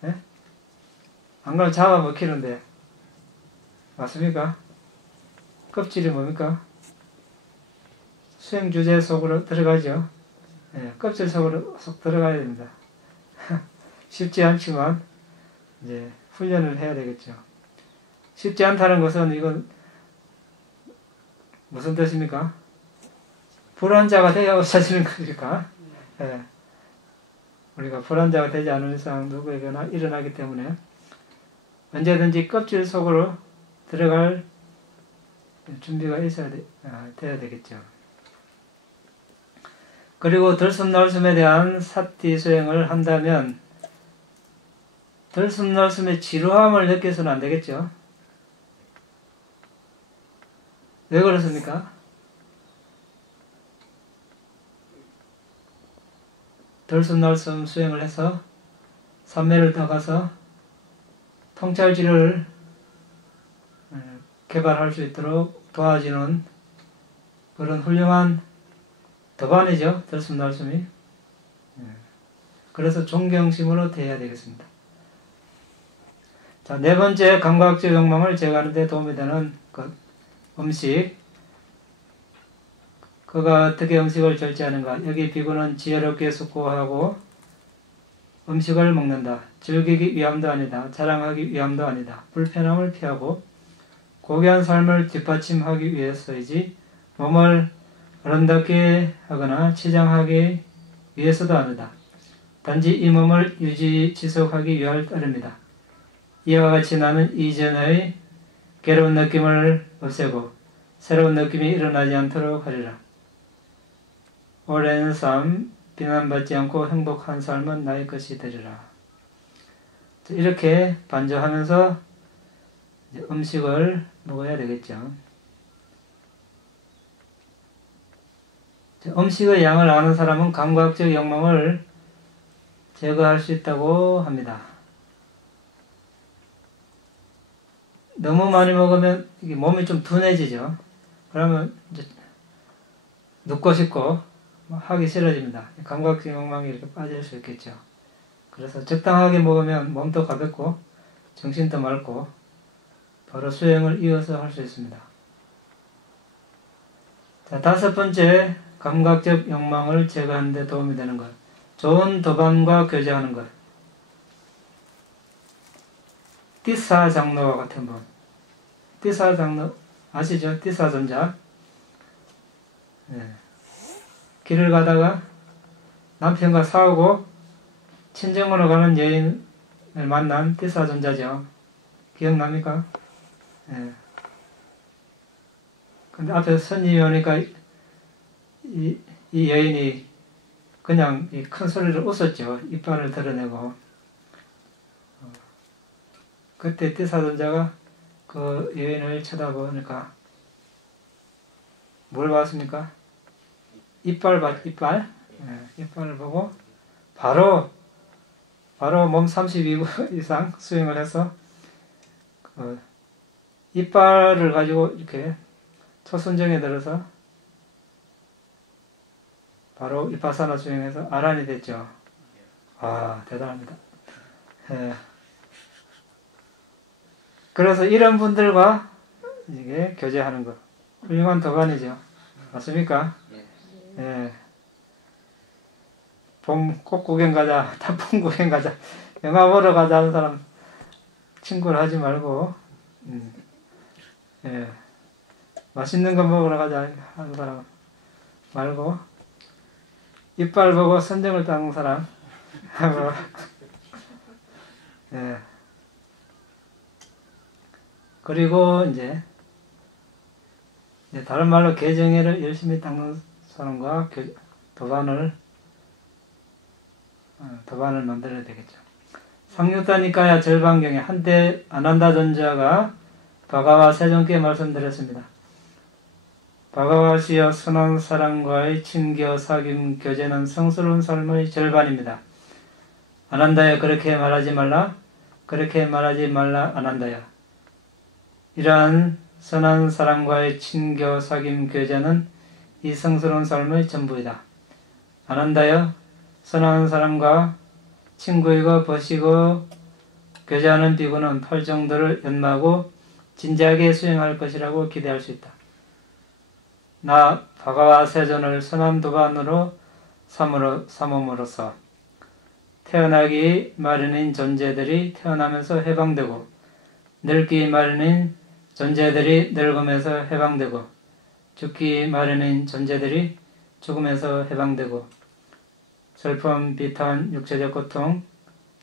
네? 안 그러면 잡아먹히는데. 맞습니까? 껍질이 뭡니까? 수행 주제 속으로 들어가죠. 네, 껍질 속으로 쏙 들어가야 됩니다. 쉽지 않지만 이제 훈련을 해야 되겠죠. 쉽지 않다는 것은 이건 무슨 뜻입니까? 불안자가 되어 없어지는 것입니까? 네. 우리가 불안자가 되지 않은 이상 누구에게나 일어나기 때문에 언제든지 껍질 속으로 들어갈 준비가 있어야 돼야 되겠죠. 그리고 들숨날숨에 대한 사티 수행을 한다면 들숨날숨의 지루함을 느껴서는 안 되겠죠. 왜 그렇습니까? 들숨날숨 수행을 해서 삼매를 따가서 통찰지를 개발할 수 있도록 도와주는 그런 훌륭한 덕안이죠. 들숨날숨이. 그래서 존경심으로 대해야 되겠습니다. 자, 네 번째 감각적 욕망을 제거하는 데 도움이 되는 것, 음식. 그가 어떻게 음식을 절제하는가? 여기 비구는 지혜롭게 숙고하고 음식을 먹는다. 즐기기 위함도 아니다. 자랑하기 위함도 아니다. 불편함을 피하고 고귀한 삶을 뒷받침하기 위해서이지 몸을 아름답게 하거나 치장하기 위해서도 아니다. 단지 이 몸을 지속하기 위할 따름이다. 이와 같이 나는 이전의 괴로운 느낌을 없애고 새로운 느낌이 일어나지 않도록 하리라. 오랜 삶, 비난받지 않고 행복한 삶은 나의 것이 되리라. 이렇게 반조하면서 음식을 먹어야 되겠죠. 음식의 양을 아는 사람은 감각적 욕망을 제거할 수 있다고 합니다. 너무 많이 먹으면 이게 몸이 좀 둔해지죠. 그러면 이제 눕고 싶고 하기 싫어집니다. 감각적 욕망이 이렇게 빠질 수 있겠죠. 그래서 적당하게 먹으면 몸도 가볍고 정신도 맑고 바로 수행을 이어서 할 수 있습니다. 자, 다섯 번째, 감각적 욕망을 제거하는 데 도움이 되는 것. 좋은 도반과 교제하는 것. 띠사 장로와 같은 분. 띠사 장로 아시죠? 띠사 전자. 네. 길을 가다가 남편과 싸우고 친정으로 가는 여인을 만난 띠사 전자죠. 기억납니까? 네. 근데 앞에 손님이 오니까 이 여인이 그냥 이 큰 소리로 웃었죠. 이빨을 드러내고. 그때 띠사전자가 그 여인을 쳐다보니까 뭘 봤습니까? 이빨. 네, 이빨을 보고 바로 몸 32구 이상 수행을 해서 그 이빨을 가지고 이렇게 초순정에 들어서 바로 이파사나 수행해서 아란이 됐죠. 아, 대단합니다. 예. 그래서 이런 분들과 이게 교제하는 것 훌륭한 도반이죠. 맞습니까? 예. 봄 꽃 구경 가자, 단풍 구경 가자, 영화 보러 가자 하는 사람 친구를 하지 말고, 예. 맛있는 거 먹으러 가자 하는 사람 말고, 이빨 보고 선정을 따는 사람 하고, 예. 그리고 이제 다른 말로 개정회를 열심히 닦는 사람과 도반을 만들어야 되겠죠. 상유타니까야 절반경에 한때 아난다 전자가 바가와 세존께 말씀드렸습니다. 바가와시여 선한 사람과의 친교, 사귐, 교제는 성스러운 삶의 절반입니다. 안 한다야 그렇게 말하지 말라. 그렇게 말하지 말라 안 한다야. 이러한 선한 사람과의 친교, 사귐, 교제는 이 성스러운 삶의 전부이다. 안 한다여 선한 사람과 친구이고 벗이고 교제하는 비구는 팔 정도를 연마하고 진지하게 수행할 것이라고 기대할 수 있다. 나 바가와 세존을 선한 도반으로 삼음으로써 태어나기 마련인 존재들이 태어나면서 해방되고 늙기 마련인 존재들이 늙으면서 해방되고 죽기 마련인 존재들이 죽으면서 해방되고 슬픔, 비탄, 육체적 고통,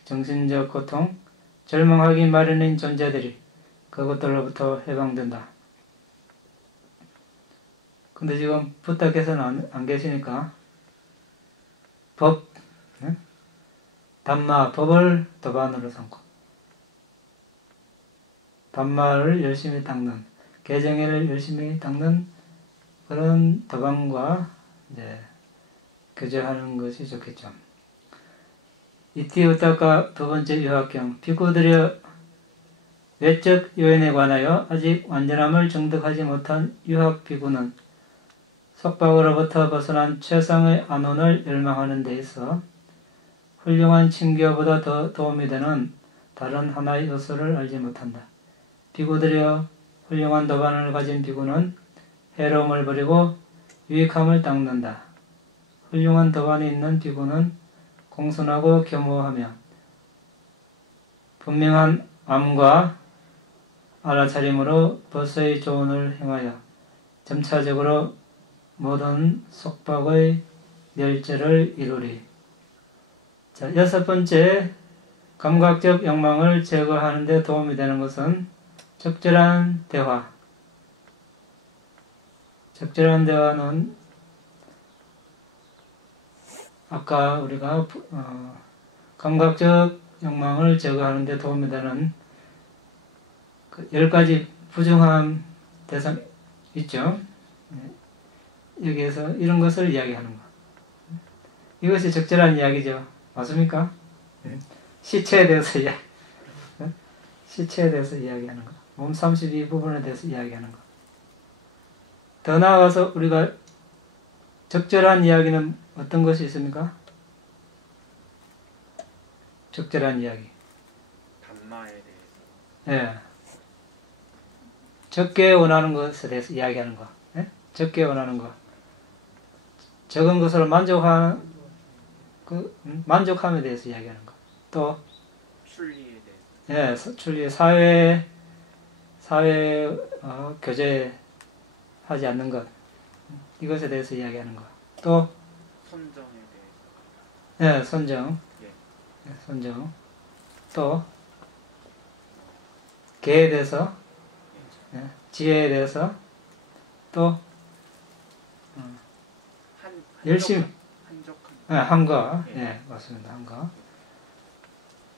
정신적 고통, 절망하기 마련인 존재들이 그것들로부터 해방된다. 근데 지금 부탁해서는 안 계시니까 법, 담마, 법을 도반으로 삼고 담마를 열심히 닦는, 개정회를 열심히 닦는 그런 도반과 이제 교제하는 것이 좋겠죠. 이티우타카 두 번째 유학경, 비구들의 외적 요인에 관하여 아직 완전함을 정득하지 못한 유학 비구는 속박으로부터 벗어난 최상의 안온을 열망하는 데 있어 훌륭한 친교보다 더 도움이 되는 다른 하나의 요소를 알지 못한다. 비구들이여 훌륭한 도반을 가진 비구는 해로움을 버리고 유익함을 닦는다. 훌륭한 도반이 있는 비구는 공손하고 겸허하며 분명한 암과 알아차림으로 벗의 조언을 행하여 점차적으로 모든 속박의 멸절을 이루리. 자, 여섯 번째, 감각적 욕망을 제거하는 데 도움이 되는 것은 적절한 대화. 적절한 대화는 아까 우리가 감각적 욕망을 제거하는 데 도움이 되는 그 10가지 부정한 대상 있죠. 여기에서 이런 것을 이야기하는 것. 이것이 적절한 이야기죠. 맞습니까? 시체에 대해서 시체에 대해서 이야기하는 것. 몸 32부분에 대해서 이야기하는 것. 더 나아가서 우리가 적절한 이야기는 어떤 것이 있습니까? 적절한 이야기. 담마에 대해서. 예. 적게 원하는 것에 대해서 이야기하는 것. 예? 적게 원하는 것. 적은 것으로 만족함에 대해서 이야기하는 것. 또 출리에 대해서. 예, 출리 사회 교제하지 않는 것. 이것에 대해서 이야기하는 것. 또 선정에 대해서. 예, 선정. 예. 선정. 또 계에 대해서, 예, 지혜에 대해서, 또 열심히 한거, 예. 예, 맞습니다. 한거.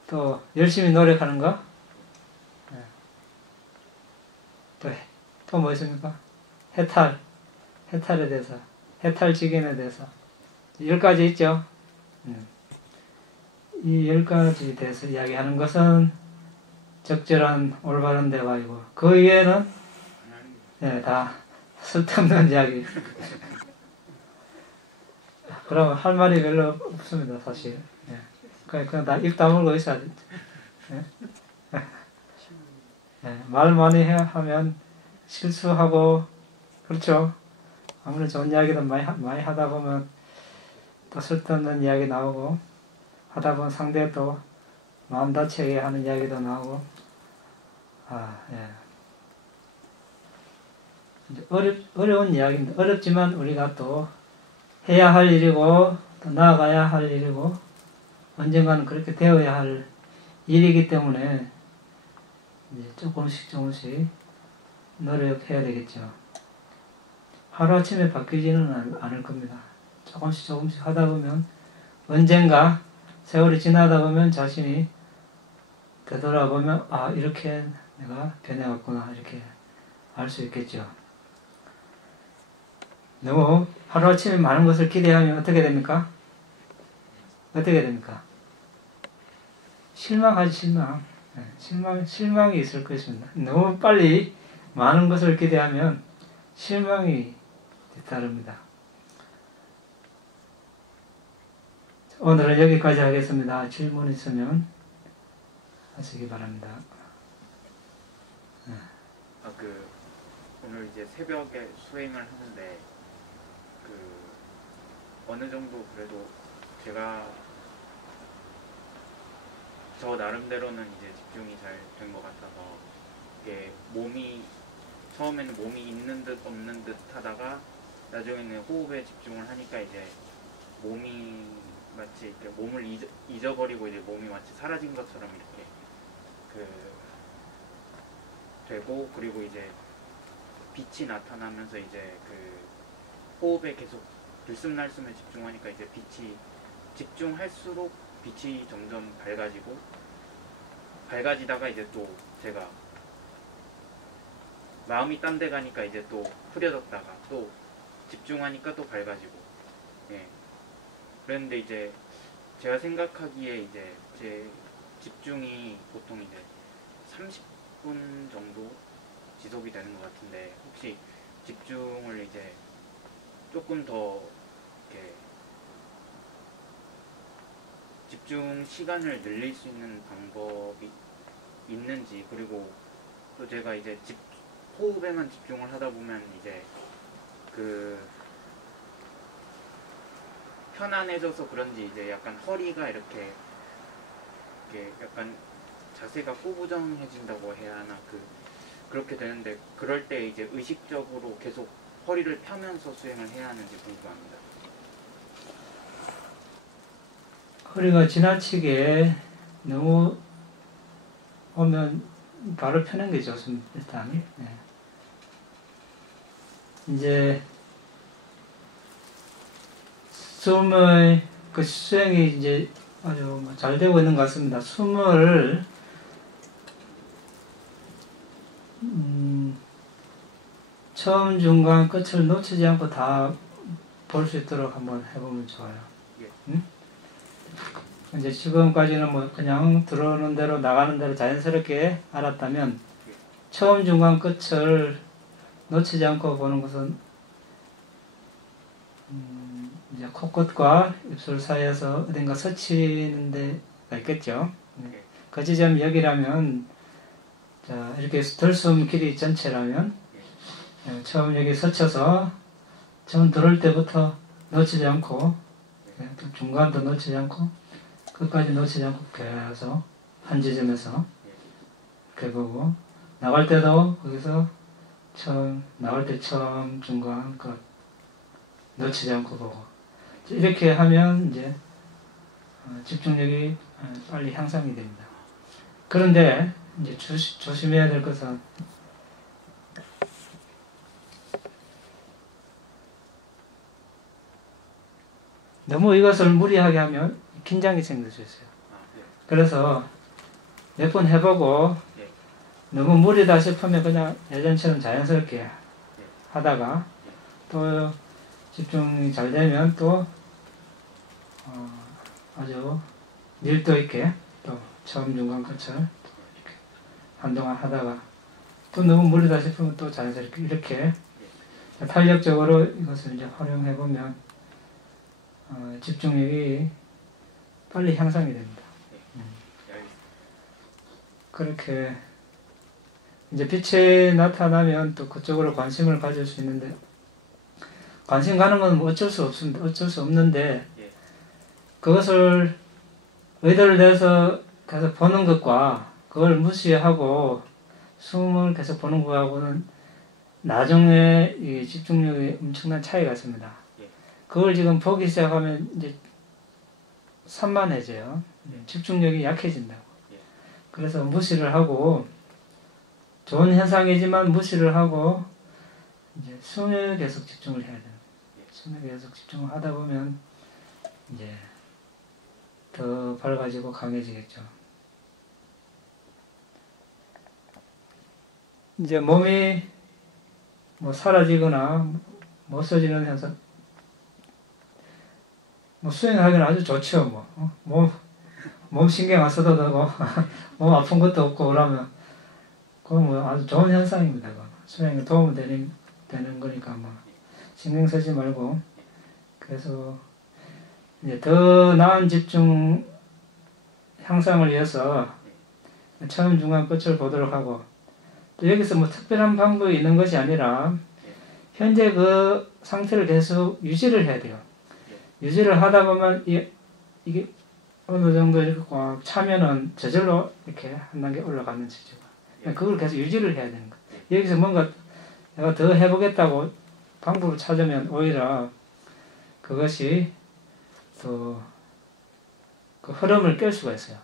또 열심히 노력하는 거. 예. 또 뭐 있습니까? 해탈에 대해서, 해탈직인에 대해서 10가지 있죠. 이 10가지에 대해서 이야기하는 것은 적절한 올바른 대화이고 그 이외에는 예, 다 쓸데없는 이야기. 그러면 할 말이 별로 없습니다, 사실. 예. 그냥 다 입 다물고 있어야 돼. 예? 예, 말 많이 하면 실수하고, 그렇죠. 아무리 좋은 이야기도 많이 하다 보면 또 쓸데없는 이야기 나오고, 하다 보면 상대 또 마음 다치게 하는 이야기도 나오고, 예. 어려운 이야기입니다. 어렵지만 우리가 또 해야 할 일이고, 또 나아가야 할 일이고, 언젠가는 그렇게 되어야 할 일이기 때문에, 이제 조금씩 노력해야 되겠죠. 하루아침에 바뀌지는 않을 겁니다. 조금씩 하다 보면 언젠가 세월이 지나다 보면 자신이 되돌아보면 이렇게 내가 변해왔구나 이렇게 알 수 있겠죠. 너무 하루아침에 많은 것을 기대하면 어떻게 됩니까? 어떻게 됩니까? 실망하지, 실망. 실망이 있을 것입니다. 너무 빨리 많은 것을 기대하면 실망이 뒤따릅니다. 오늘은 여기까지 하겠습니다. 질문 있으면 하시기 바랍니다. 오늘 이제 새벽에 수행을 하는데 어느 정도 그래도 제가 저 나름대로는 이제 집중이 잘 된 것 같아서 이게 처음에는 몸이 있는 듯 없는 듯 하다가 나중에는 호흡에 집중을 하니까 이제 몸이 마치 이렇게 몸을 잊어버리고 이제 몸이 마치 사라진 것처럼 이렇게 되고, 그리고 이제 빛이 나타나면서 이제 호흡에 계속 들숨날숨에 집중하니까 이제 집중할수록 빛이 점점 밝아지다가 이제 또 제가 마음이 딴 데 가니까 이제 또 흐려졌다가 또 집중하니까 또 밝아지고, 그랬는데 이제 제가 생각하기에 이제 제 집중이 보통 이제 30분 정도 지속이 되는 것 같은데, 혹시 집중을 이제 조금 더 이렇게 집중 시간을 늘릴 수 있는 방법이 있는지, 그리고 또 제가 이제 호흡에만 집중을 하다 보면 이제 편안해져서 그런지 이제 약간 허리가 이렇게 약간 자세가 구부정해진다고 해야 하나, 그렇게 되는데, 그럴 때 이제 의식적으로 계속 허리를 펴면서 수행을 해야 하는지 궁금합니다. 허리가 지나치게 너무 오면 바로 펴는 게 좋습니다. 일단 이제 숨의 수행이 이제 아주 잘 되고 있는 것 같습니다. 숨을 처음, 중간, 끝을 놓치지 않고 다 볼 수 있도록 한번 해보면 좋아요. 응? 이제 지금까지는 그냥 들어오는 대로 나가는 대로 자연스럽게 알았다면, 처음, 중간, 끝을 놓치지 않고 보는 것은 이제 코끝과 입술 사이에서 어딘가 스치는 데가 있겠죠. 그 지점이 여기라면, 자, 이렇게 들숨 길이 전체라면, 처음 여기 스쳐서 처음 들어올 때부터 놓치지 않고, 중간도 놓치지 않고, 끝까지 놓치지 않고 계속 한 지점에서 이렇게 보고, 나갈 때도 거기서 나올 때 처음, 중간, 끝 놓치지 않고 보고, 이렇게 하면 이제 집중력이 빨리 향상이 됩니다. 그런데 이제 조심해야 될 것은, 너무 이것을 무리하게 하면 긴장이 생길 수 있어요. 그래서 몇 번 해보고 너무 무리다 싶으면 그냥 예전처럼 자연스럽게 하다가, 또 집중이 잘 되면 또 아주 밀도 있게 또 처음, 중간, 끝을 한동안 하다가, 또 너무 무리다 싶으면 또 자연스럽게 이렇게 탄력적으로 이것을 이제 활용해보면 집중력이 빨리 향상이 됩니다. 그렇게 이제 빛이 나타나면 또 그쪽으로 관심을 가질 수 있는데, 관심 가는 건 어쩔 수 없습니다. 어쩔 수 없는데, 그것을 의도를 내서 계속 보는 것과 그걸 무시하고 숨을 계속 보는 것하고는 나중에 이 집중력에 엄청난 차이가 있습니다. 그걸 지금 보기 시작하면 이제 산만해져요. 집중력이 약해진다고. 그래서 무시를 하고, 좋은 현상이지만 무시를 하고 이제 숨에 계속 집중을 해야 돼요. 숨에 계속 집중을 하다 보면 이제 더 밝아지고 강해지겠죠. 이제 몸이 사라지거나 못 써지는 현상. 뭐 수행하기는 아주 좋죠. 몸 신경 안 써도 되고 몸 아픈 것도 없고 그러면 그건 뭐 아주 좋은 현상입니다. 수행에 도움이 되는 거니까 뭐 신경 쓰지 말고. 그래서 이제 더 나은 집중 향상을 위해서 처음 중간 끝을 보도록 하고, 또 여기서 뭐 특별한 방법이 있는 것이 아니라 현재 그 상태를 계속 유지를 해야 돼요. 유지를 하다 보면 이게 어느 정도 이렇게 꽉 차면은 저절로 이렇게 한 단계 올라가는 지죠. 그걸 계속 유지를 해야 되는 거예요. 여기서 뭔가 내가 더 해보겠다고 방법을 찾으면 오히려 그것이 또 그 흐름을 깰 수가 있어요.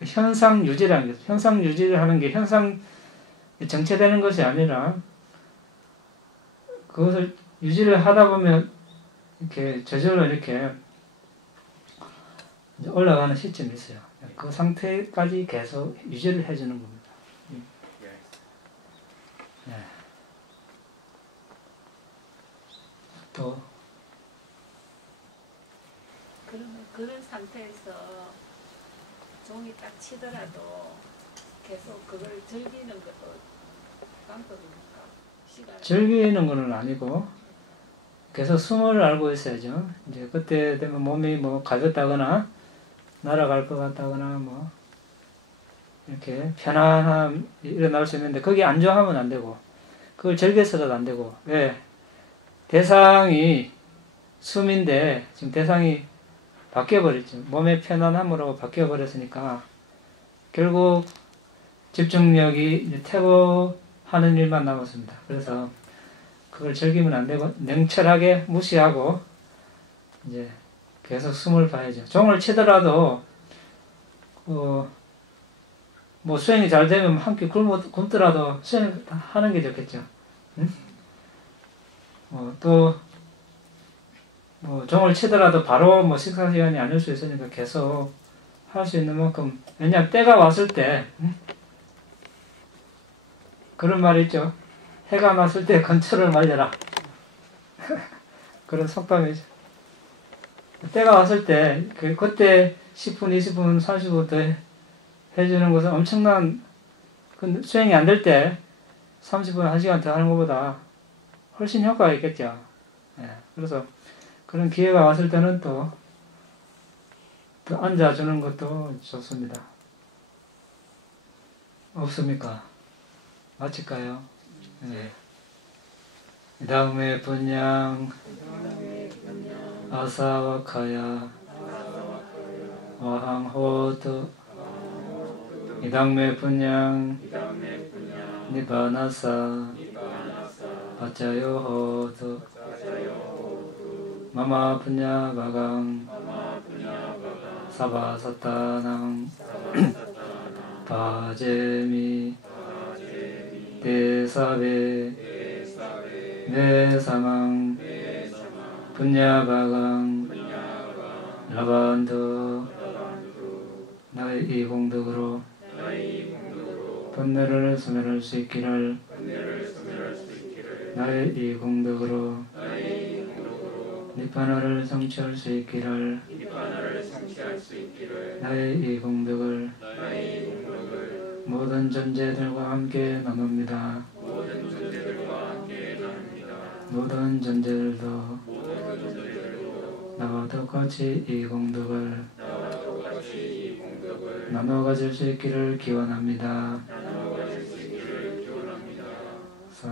현상 유지라는 게, 현상 유지를 하는 게 현상 정체되는 것이 아니라 그것을 유지를 하다 보면 이렇게 저절로 이렇게 올라가는 시점이 있어요. 그 상태까지 계속 유지를 해주는 겁니다. 네. 또 그러면 그런 상태에서 종이 딱 치더라도 계속 그걸 즐기는 것도 방법입니까? 시간 즐기는 건 아니고 계속 숨을 알고 있어야죠. 이제 그때 되면 몸이 뭐 가볍다거나 날아갈 것 같다거나 뭐 이렇게 편안함 일어날 수 있는데 거기 안주하면 안 되고 그걸 즐겨서도 안 되고. 왜? 대상이 숨인데 지금 대상이 바뀌어버렸죠. 몸의 편안함으로 바뀌어버렸으니까 결국 집중력이 이제 퇴보하는 일만 남았습니다. 그래서 그걸 즐기면 안 되고 냉철하게 무시하고 이제 계속 숨을 봐야죠. 종을 치더라도 뭐 수행이 잘 되면 한 끼 굶더라도 수행하는 게 좋겠죠. 응? 또 뭐 종을 치더라도 바로 뭐 식사 시간이 아닐 수 있으니까 계속 할 수 있는 만큼. 왜냐하면 때가 왔을 때 그런 말이 있죠. 해가 났을 때 건초를 말려라. 그런 속담이죠. 때가 왔을 때 그때 10분, 20분, 30분 더 해주는 것은 엄청난, 수행이 안 될 때 30분, 1시간 더 하는 것보다 훨씬 효과가 있겠죠. 예, 그래서 그런 기회가 왔을 때는 또 앉아주는 것도 좋습니다. 없습니까? 마칠까요? 네. 이 다음에 분양 아사와카야 와항호도 이 다음에 분양 니바나사 바짜요호도 마마 분야 바강 사바사타낭 바제미 대사베 내사망 분야바강 라반도 나의 이 공덕으로 번뇌를 소멸할 수 있기를 나의 이 공덕으로 니파나를 성취할 수 있기를 나의 이 공덕을 모든 존재들과 함께 나눕니다. 모든 존재들도 나와 똑같이 이 공덕을 나눠 가질 수 있기를 기원합니다. 사